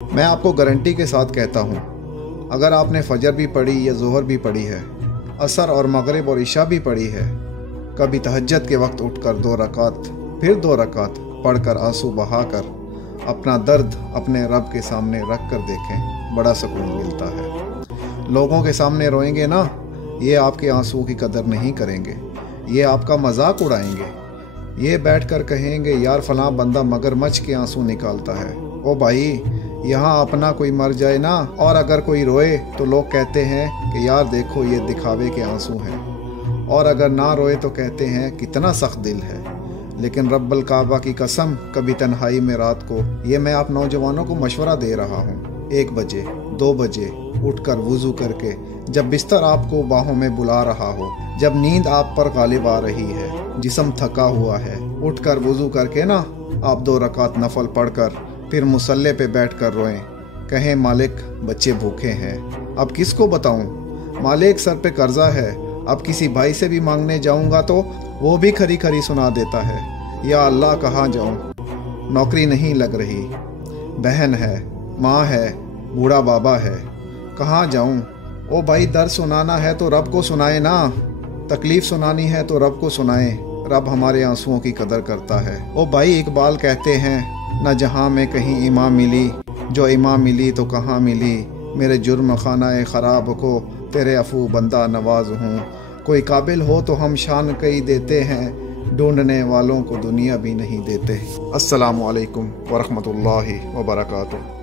मैं आपको गारंटी के साथ कहता हूँ, अगर आपने फजर भी पढ़ी या ज़ोहर भी पढ़ी है, असर और मगरिब और इशा भी पढ़ी है, कभी तहज्जुद के वक्त उठकर 2 रकात फिर 2 रकात पढ़कर आंसू बहाकर अपना दर्द अपने रब के सामने रख कर देखें, बड़ा सुकून मिलता है। लोगों के सामने रोएंगे ना, ये आपके आंसू की कदर नहीं करेंगे, ये आपका मजाक उड़ाएंगे, ये बैठकर कहेंगे यार फलां बंदा मगरमच्छ के आंसू निकालता है। ओ भाई, यहाँ अपना कोई मर जाए ना और अगर कोई रोए तो लोग कहते हैं कि यार देखो ये दिखावे के आंसू हैं, और अगर ना रोए तो कहते हैं कितना सख्त दिल है। लेकिन रब्बल काबा की कसम, कभी तन्हाई में रात को, ये मैं आप नौजवानों को मशवरा दे रहा हूँ, 1 बजे 2 बजे उठकर वुज़ू करके, जब बिस्तर आपको बाहों में बुला रहा हो, जब नींद आप पर गालिब आ रही है, जिस्म थका हुआ है, उठकर वुज़ू करके ना आप 2 रकात नफल पढ़कर फिर मुसल्ले पे बैठकर रोएं, कहें मालिक बच्चे भूखे हैं, अब किसको बताऊं, मालिक सर पे कर्जा है, अब किसी भाई से भी मांगने जाऊंगा तो वो भी खरी खरी सुना देता है, या अल्लाह कहाँ जाऊं, नौकरी नहीं लग रही, बहन है, माँ है, बूढ़ा बाबा है, कहाँ जाऊं। ओ भाई, दर्द सुनाना है तो रब को सुनाए ना, तकलीफ़ सुनानी है तो रब को सुनाए, रब हमारे आंसुओं की कदर करता है। ओ भाई, इकबाल कहते हैं न जहाँ में कहीं इमाम मिली, जो इमाम मिली तो कहाँ मिली, मेरे जुर्म खानाए ख़राब को तेरे अफू बंदा नवाज हूँ। कोई काबिल हो तो हम शान कई देते हैं, ढूंढने वालों को दुनिया भी नहीं देते। अस्सलामु अलैकुम वरहमतुल्लाहि वबरकातुहू।